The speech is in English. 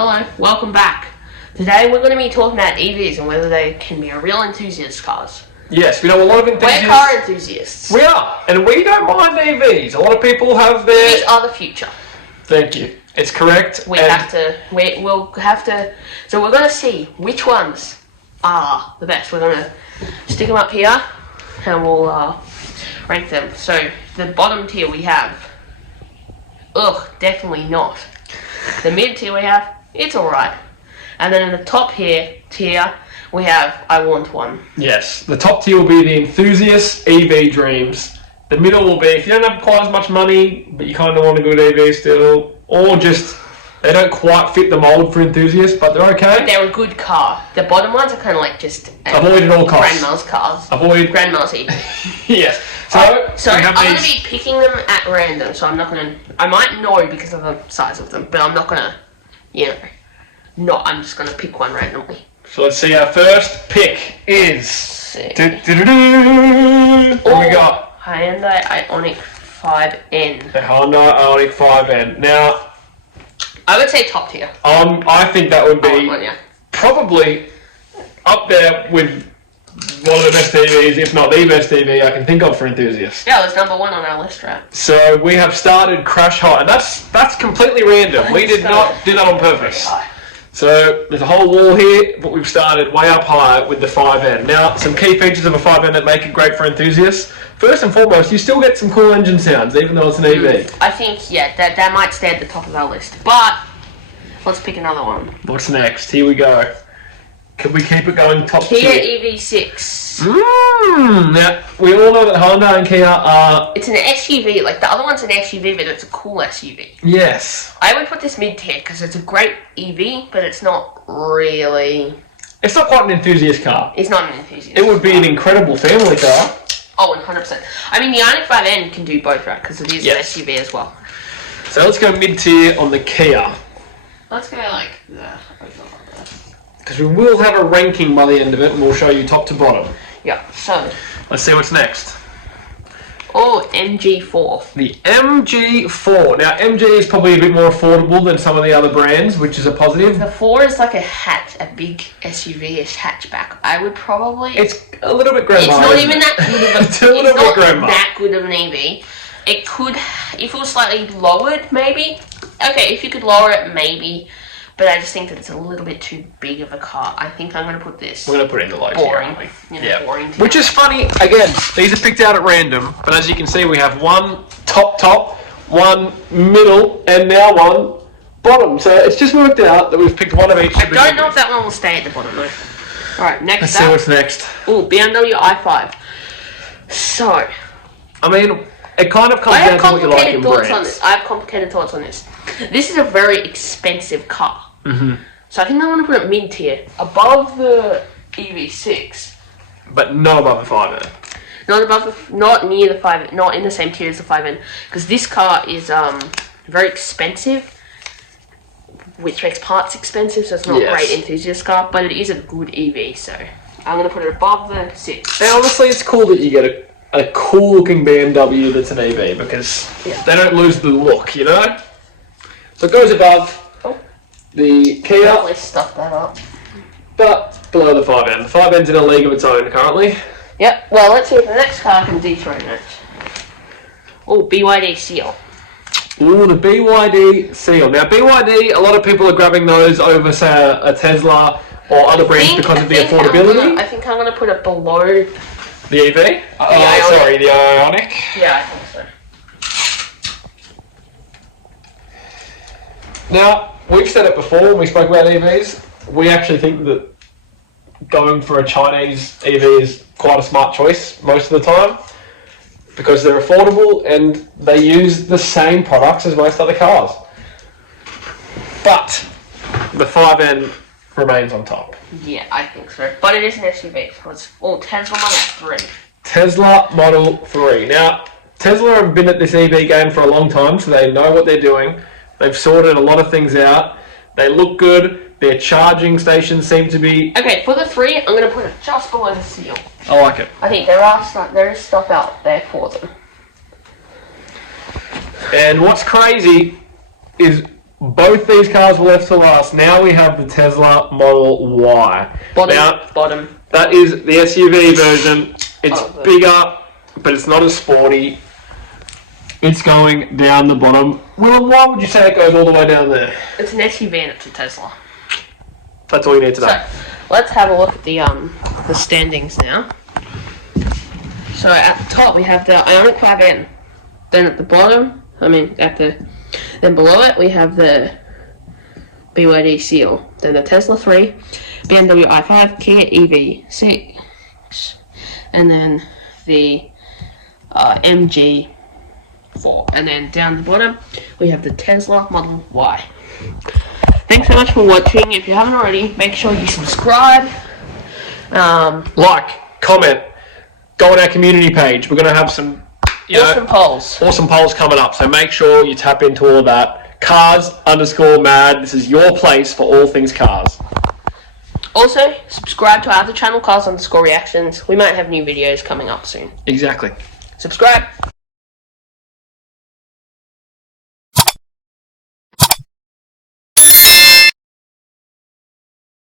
Hello, welcome back. Today we're going to be talking about EVs and whether they can be a real enthusiast cars. Yes, we know a lot of enthusiasts. We're car enthusiasts. We are, and we don't mind EVs. A lot of people have their... EVs are the future. Thank you. It's correct. We'll have to, so we're going to see which ones are the best. We're going to stick them up here and we'll rank them. So the bottom tier we have, definitely not. The mid tier we have, it's alright. And then in the top tier we have I Want One. Yes, the top tier will be the enthusiast EV dreams. The middle will be if you don't have quite as much money, but you kind of want a good EV still, or just they don't quite fit the mold for enthusiasts, but they're okay. They're a good car. The bottom ones are kind of like just avoid at all costs. Grandma's cars. Avoid Grandma's EV. Yes. So I'm going to these... be picking them at random. So I'm not going to. I might know because of the size of them, but I'm not going to. I'm just going to pick one randomly. So let's see. Our first pick is. What we got? Hyundai Ioniq 5N. The Hyundai Ioniq 5N. Now, I would say top tier. I think that would be probably up there with one of the best EVs, if not the best EV I can think of for enthusiasts. Yeah, it was number one on our list, right? So we have started Crash High, and that's completely random. We did not do that on purpose. So there's a whole wall here, but we've started way up high with the 5N. Now, some key features of a 5N that make it great for enthusiasts. First and foremost, you still get some cool engine sounds, even though it's an EV. I think, that might stay at the top of our list. But let's pick another one. What's next? Here we go. Can we keep it going top Kia tier? EV6. Now, we all know that Honda and Kia are... It's an SUV. Like, the other one's an SUV, but it's a cool SUV. Yes. I would put this mid-tier because it's a great EV, but it's not really... It's not quite an enthusiast car. It's not an enthusiast It would be an incredible family car. Oh, 100%. I mean, the Ioniq 5N can do both, right? Because it is an SUV as well. So let's go mid-tier on the Kia. Let's go like... Because we will have a ranking by the end of it, and we'll show you top to bottom. Yeah, so... Let's see what's next. Oh, MG4. The MG4. Now, MG is probably a bit more affordable than some of the other brands, which is a positive. The 4 is like a big SUV-ish hatchback. I would probably... It's a little bit grandma. It's not even that good of It's a little bit grandma. That good of an EV. It could, if it was slightly lowered, maybe. Okay, if you could lower it, maybe. But I just think that it's a little bit too big of a car. I think I'm going to put this. We're going to put it in the low tier, boring. aren't we? Boring. Which is funny. Again, these are picked out at random, but as you can see, we have one top, one middle, and now one bottom. So it's just worked out that we've picked one of each. I don't know if that one will stay at the bottom though. Alright, next Let's see what's next. Oh, BMW i5. So, I mean, it kind of comes down to what you like in brands. I have complicated thoughts on this. This is a very expensive car. So I think I'm going to put it mid-tier, above the EV6. But not above the 5N. Not near the 5N, not in the same tier as the 5N. Because this car is very expensive, which makes parts expensive, so it's not a great enthusiast car, but it is a good EV, so I'm going to put it above the 6. And honestly, it's cool that you get a cool-looking BMW that's an EV, because they don't lose the look, you know? So it goes above the Kia, Definitely stuff that up. but below the 5N. The 5N's in a league of its own currently. Yep, well, let's see if the next car can dethrone it. Oh, BYD Seal. Ooh, the BYD Seal. Now, BYD, a lot of people are grabbing those over, say, a Tesla or other brands because of the affordability. I think I'm going to put it below... The EV? The Ioniq. Yeah, I think so. Now, we've said it before when we spoke about EVs. We actually think that going for a Chinese EV is quite a smart choice most of the time because they're affordable and they use the same products as most other cars. But the 5N remains on top. Yeah, I think so. But it is an SUV, so it's Tesla Model 3. Tesla Model 3. Now, Tesla have been at this EV game for a long time, so they know what they're doing. They've sorted a lot of things out. They look good. Their charging stations seem to be... Okay, for the 3, I'm going to put it just below the Seal. I like it. I think there is stuff out there for them. And what's crazy is both these cars were left to last. Now we have the Tesla Model Y. Bottom. That is the SUV version. It's Oh, bigger, but it's not as sporty. It's going down the bottom. Well, why would you say it goes all the way down there? It's an SUV and it's a Tesla. That's all you need to know. So, let's have a look at the standings now. So at the top we have the Ioniq 5N. Then at the bottom, then below it we have the BYD Seal. Then the Tesla 3, BMW i5, Kia EV6, and then the MG4. And then down the bottom we have the Tesla Model Y. Thanks so much for watching. If you haven't already, make sure you subscribe. Like, comment, go on our community page. We're going to have some awesome polls coming up. So make sure you tap into all that. Cars_mad. This is your place for all things cars. Also, subscribe to our other channel, Cars_reactions. We might have new videos coming up soon. Exactly. Subscribe.